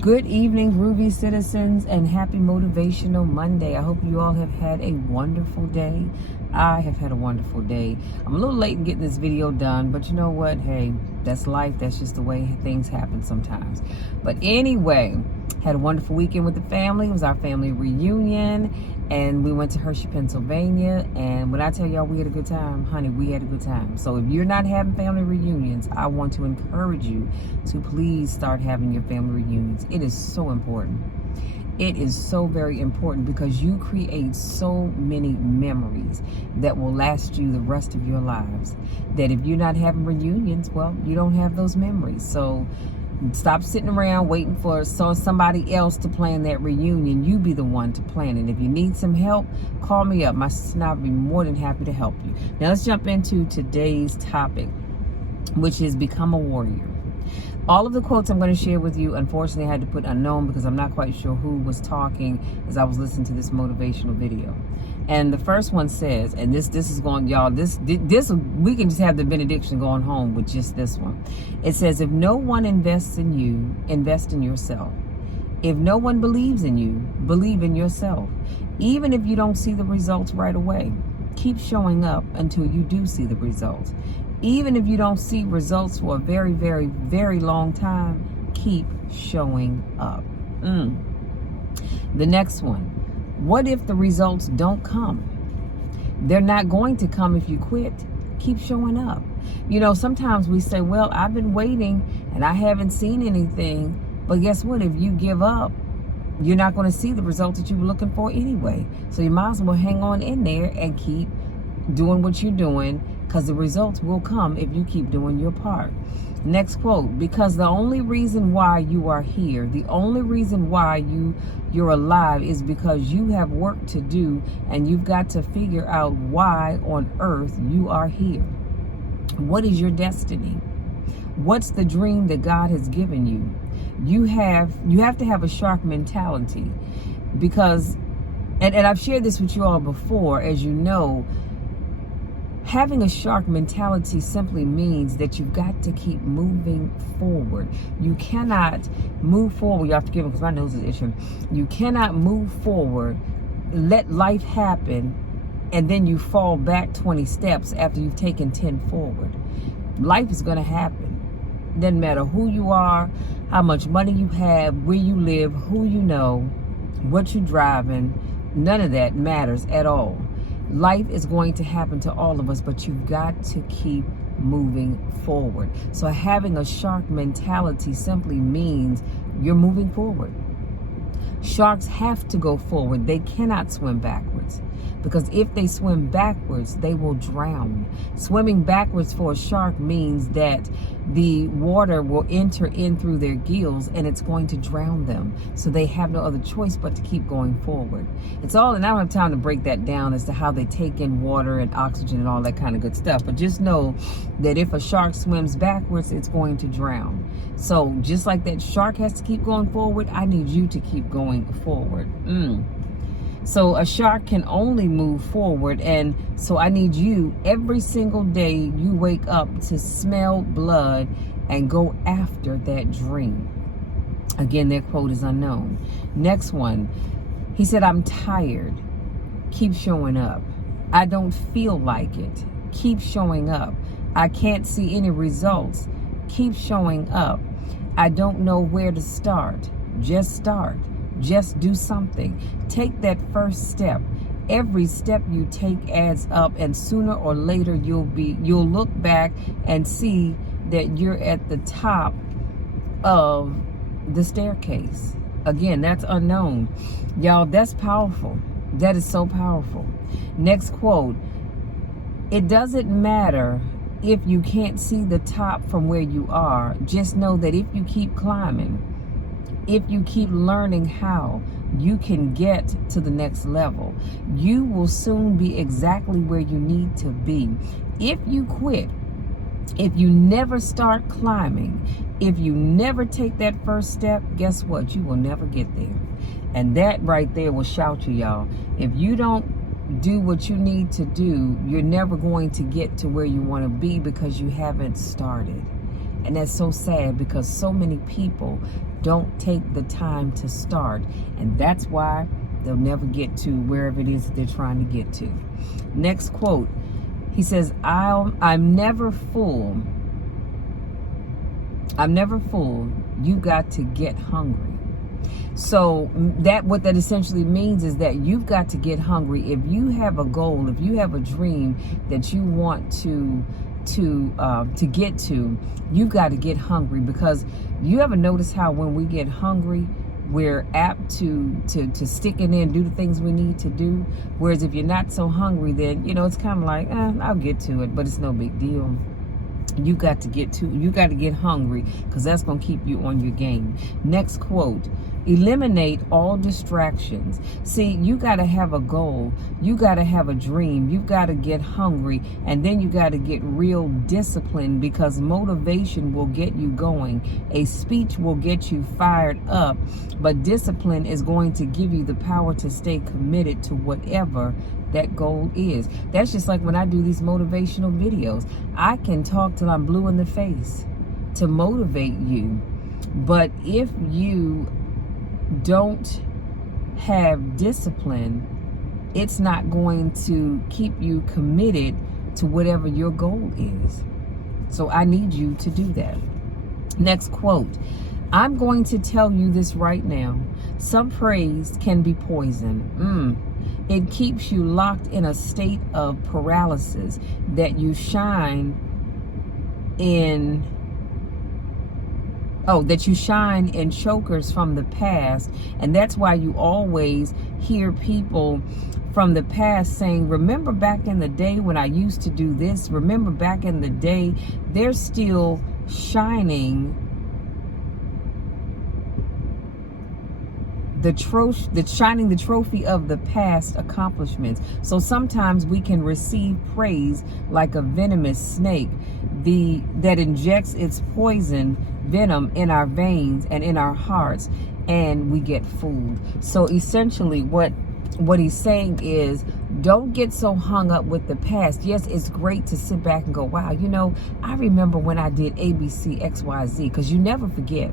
Good evening, Groovy citizens, and happy Motivational Monday. I hope you all have had a wonderful day. I have had a wonderful day. I'm a little late in getting this video done, but you know what? Hey, that's life. That's just the way things happen sometimes. But anyway, had a wonderful weekend with the family. It was our family reunion, and we went to Hershey, Pennsylvania. And when I tell y'all we had a good time, honey, we had a good time. So if you're not having family reunions, I want to encourage you to please start having your family reunions. It is so important. It is so very important because you create so many memories that will last you the rest of your lives. That if you're not having reunions, well, you don't have those memories. So stop sitting around waiting for somebody else to plan that reunion. You be the one to plan it. If you need some help, call me up. My sister and I will be more than happy to help you. Now let's jump into today's topic, which is become a warrior. All of the quotes I'm going to share with you, unfortunately, I had to put unknown because I'm not quite sure who was talking as I was listening to this motivational video. And the first one says, and this is going, y'all, this we can just have the benediction going home with just this one. It says, if no one invests in you, invest in yourself. If no one believes in you, believe in yourself. Even if you don't see the results right away, keep showing up until you do see the results. Even if you don't see results for a very, very, very long time, keep showing up. The next one. What if the results don't come? They're not going to come if you quit. Keep showing up. You know, sometimes we say, well, I've been waiting and I haven't seen anything. But guess what? If you give up, you're not going to see the results that you were looking for anyway. So you might as well hang on in there and keep doing what you're doing, because the results will come if you keep doing your part. Next quote, because the only reason why you are here, the only reason why you're alive is because you have work to do, and you've got to figure out why on earth you are here. What is your destiny? What's the dream that God has given you? You have to have a shark mentality, because, and I've shared this with you all before, as you know, having a shark mentality simply means that you've got to keep moving forward. You cannot move forward. You have to give it because my nose is itching. You cannot move forward, let life happen, and then you fall back 20 steps after you've taken 10 forward. Life is going to happen. Doesn't matter who you are, how much money you have, where you live, who you know, what you're driving. None of that matters at all. Life is going to happen to all of us, but you've got to keep moving forward. So having a shark mentality simply means you're moving forward. Sharks have to go forward. They cannot swim backwards, because if they swim backwards, they will drown. Swimming backwards for a shark means that the water will enter in through their gills and it's going to drown them. So they have no other choice but to keep going forward. It's all, and I don't have time to break that down as to how they take in water and oxygen and all that kind of good stuff. But just know that if a shark swims backwards, it's going to drown. So just like that shark has to keep going forward, I need you to keep going forward. So a shark can only move forward, and so I need you every single day you wake up to smell blood and go after that dream. Again, that quote is unknown. Next one, he said, I'm tired. Keep showing up. I don't feel like it. Keep showing up. I can't see any results. Keep showing up. I don't know where to start. Just start. Just do something. Take that first step. Every step you take adds up, and sooner or later you'll look back and see that you're at the top of the staircase. Again, that's unknown. Y'all, that's powerful. That is so powerful. Next quote. It doesn't matter if you can't see the top from where you are. Just know that if you keep climbing, if you keep learning how, you can get to the next level. You will soon be exactly where you need to be. If you quit, if you never start climbing, if you never take that first step, guess what? You will never get there. And that right there will shout you, y'all. If you don't do what you need to do, you're never going to get to where you want to be because you haven't started. And that's so sad, because so many people don't take the time to start. And that's why they'll never get to wherever it is that they're trying to get to. Next quote. He says, I'm never full. I'm never full. You got to get hungry. So what that essentially means is that you've got to get hungry. If you have a goal, if you have a dream that you want to get to, you've got to get hungry. Because you ever notice how when we get hungry, we're apt to stick in there and do the things we need to do. Whereas if you're not so hungry, then, you know, it's kind of like, I'll get to it, but it's no big deal. You got to get hungry, because that's going to keep you on your game. Next quote. Eliminate all distractions. See, you got to have a goal. You got to have a dream. You got to get hungry, and then you got to get real discipline, because motivation will get you going. A speech will get you fired up, but discipline is going to give you the power to stay committed to whatever that goal is. That's just like when I do these motivational videos. I can talk till I'm blue in the face to motivate you, but if you don't have discipline, it's not going to keep you committed to whatever your goal is. So I need you to do that. Next quote. I'm going to tell you this right now. Some praise can be poison. It keeps you locked in a state of paralysis that you shine in chokers from the past. And that's why you always hear people from the past saying, remember back in the day when I used to do this? Remember back in the day? They're still shining the trophy of the past accomplishments. So sometimes we can receive praise like a venomous snake that injects its poison venom in our veins and in our hearts, and we get fooled. So essentially what he's saying is, don't get so hung up with the past. Yes, it's great to sit back and go, wow, you know, I remember when I did ABC, XYZ, because you never forget.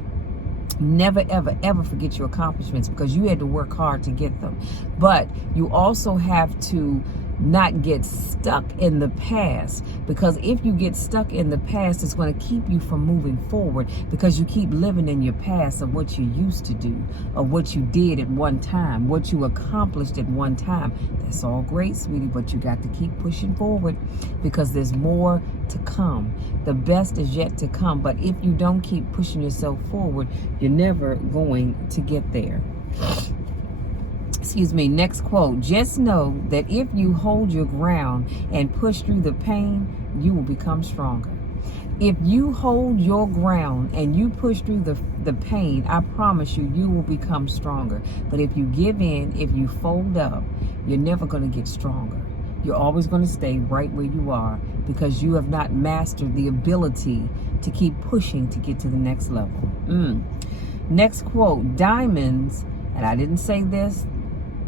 Never, ever, ever forget your accomplishments, because you had to work hard to get them. But you also have to not get stuck in the past, because if you get stuck in the past, it's going to keep you from moving forward, because you keep living in your past of what you used to do, of what you did at one time, what you accomplished at one time. That's all great, sweetie, but you got to keep pushing forward, because there's more to come. The best is yet to come. But if you don't keep pushing yourself forward, you're never going to get there. Excuse me. Next quote. Just know that if you hold your ground and push through the pain, you will become stronger. If you hold your ground and you push through the pain, I promise you, you will become stronger. But if you give in, if you fold up, you're never going to get stronger. You're always going to stay right where you are, because you have not mastered the ability to keep pushing to get to the next level. Next quote. Diamonds, and I didn't say this,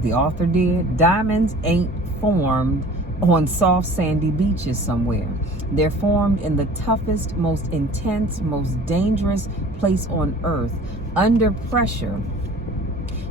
the author did. Diamonds ain't formed on soft sandy beaches somewhere. They're formed in the toughest, most intense, most dangerous place on earth, under pressure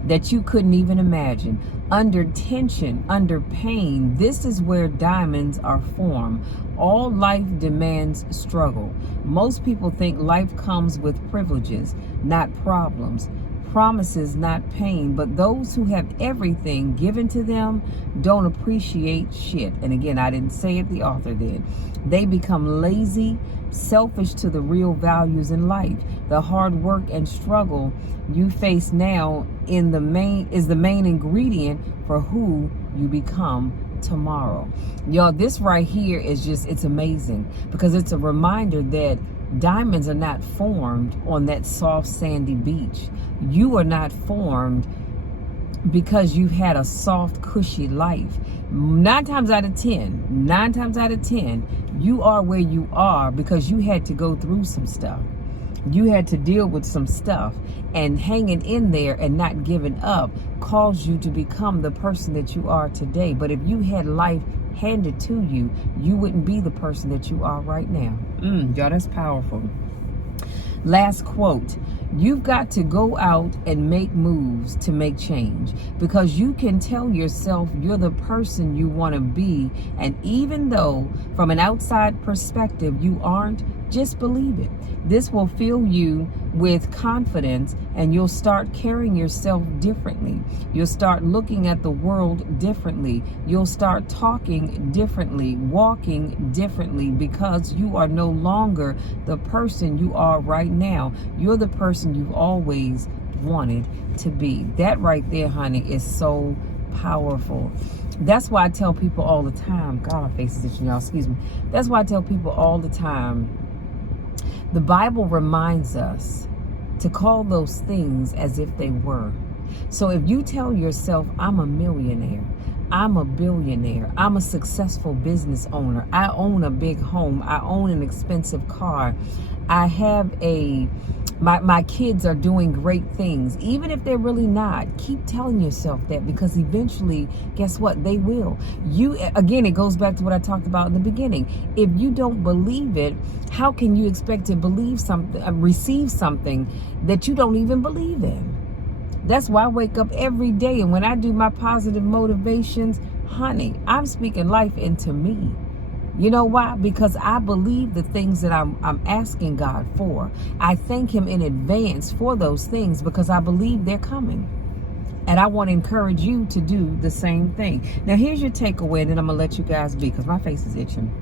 that you couldn't even imagine, under tension, under pain. This is where diamonds are formed. All life demands struggle. Most people think life comes with privileges, not problems. Promises, not pain. But those who have everything given to them don't appreciate shit. And again, I didn't say it, the author did. They become lazy, selfish to the real values in life. The hard work and struggle you face now is the main ingredient for who you become tomorrow. Y'all, this right here is just, it's amazing, because it's a reminder that diamonds are not formed on that soft sandy beach. You are not formed because you've had a soft, cushy life. 9 times out of 10, you are where you are because you had to go through some stuff. You had to deal with some stuff, and hanging in there and not giving up caused you to become the person that you are today. But if you had life handed to you, you wouldn't be the person that you are right now. Y'all, that's powerful. Last quote. You've got to go out and make moves to make change, because you can tell yourself you're the person you want to be. And even though from an outside perspective you aren't, just believe it. This will fill you with confidence, and you'll start carrying yourself differently. You'll start looking at the world differently. You'll start talking differently, walking differently, because you are no longer the person you are right now. You're the person you've always wanted to be. That right there, honey, is so powerful. That's why I tell people all the time, God, my face is itching, y'all, excuse me. That's why I tell people all the time, the Bible reminds us to call those things as if they were. So if you tell yourself, I'm a millionaire, I'm a billionaire, I'm a successful business owner, I own a big home, I own an expensive car, I have my kids are doing great things, even if they're really not, keep telling yourself that, because eventually, guess what? They will. Again, it goes back to what I talked about in the beginning. If you don't believe it, how can you expect to believe something, receive something that you don't even believe in? That's why I wake up every day, and when I do my positive motivations, honey, I'm speaking life into me. You know why? Because I believe the things that I'm asking God for. I thank Him in advance for those things, because I believe they're coming. And I want to encourage you to do the same thing. Now, here's your takeaway, and then I'm going to let you guys be, because my face is itching.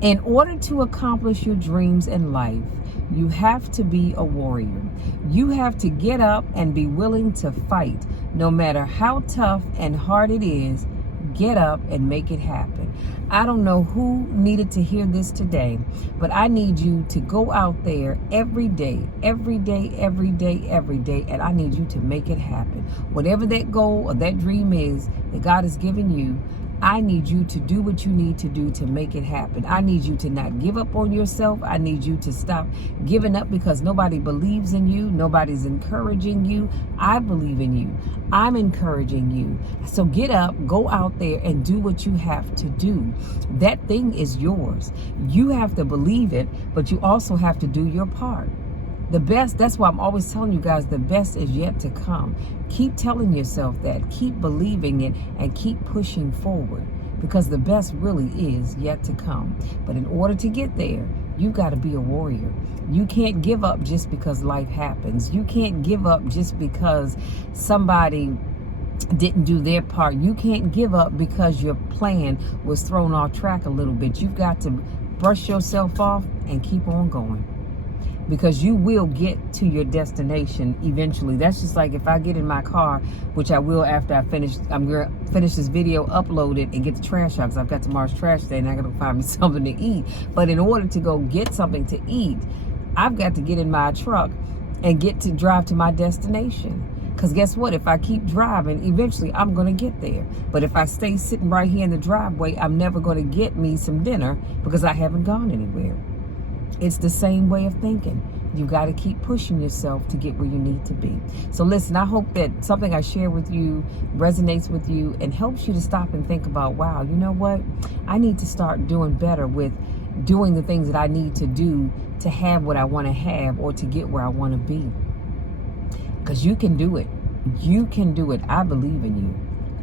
In order to accomplish your dreams in life, you have to be a warrior. You have to get up and be willing to fight. No matter how tough and hard it is, get up and make it happen. I don't know who needed to hear this today, but I need you to go out there every day, every day, every day, every day, and I need you to make it happen. Whatever that goal or that dream is that God has given you, I need you to do what you need to do to make it happen. I need you to not give up on yourself. I need you to stop giving up because nobody believes in you. Nobody's encouraging you. I believe in you. I'm encouraging you. So get up, go out there and do what you have to do. That thing is yours. You have to believe it, but you also have to do your part. The best, that's why I'm always telling you guys, the best is yet to come. Keep telling yourself that, keep believing it, and keep pushing forward, because the best really is yet to come. But in order to get there, you've got to be a warrior. You can't give up just because life happens. You can't give up just because somebody didn't do their part. You can't give up because your plan was thrown off track a little bit. You've got to brush yourself off and keep on going, because you will get to your destination eventually. That's just like if I get in my car, which I will after I finish. I'm going to finish this video, upload it, and get the trash out, because I've got tomorrow's trash day and I got to find me something to eat. But in order to go get something to eat, I've got to get in my truck and get to drive to my destination. Because guess what? If I keep driving, eventually I'm going to get there. But if I stay sitting right here in the driveway, I'm never going to get me some dinner because I haven't gone anywhere. It's the same way of thinking. You got to keep pushing yourself to get where you need to be. So listen, I hope that something I share with you resonates with you and helps you to stop and think about, wow, you know what? I need to start doing better with doing the things that I need to do to have what I want to have, or to get where I want to be. Because you can do it. You can do it. I believe in you.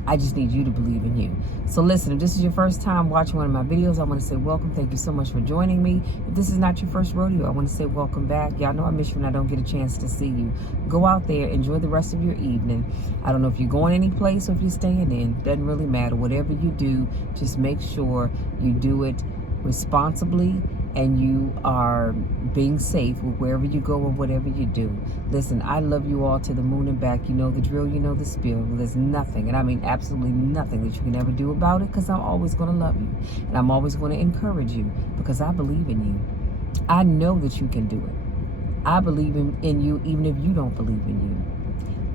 I just need you to believe in you. So listen, if this is your first time watching one of my videos, I want to say welcome. Thank you so much for joining me. If this is not your first rodeo, I want to say welcome back. Y'all know I miss you when I don't get a chance to see you. Go out there, enjoy the rest of your evening. I don't know if you're going any place or if you're staying in. Doesn't really matter. Whatever you do, just make sure you do it responsibly and you are being safe with wherever you go or whatever you do. Listen, I love you all to the moon and back. You know the drill, you know the spiel. There's nothing, and I mean absolutely nothing, that you can ever do about it, because I'm always going to love you. And I'm always going to encourage you, because I believe in you. I know that you can do it. I believe in you even if you don't believe in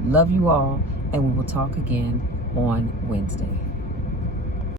you. Love you all, and we will talk again on Wednesday.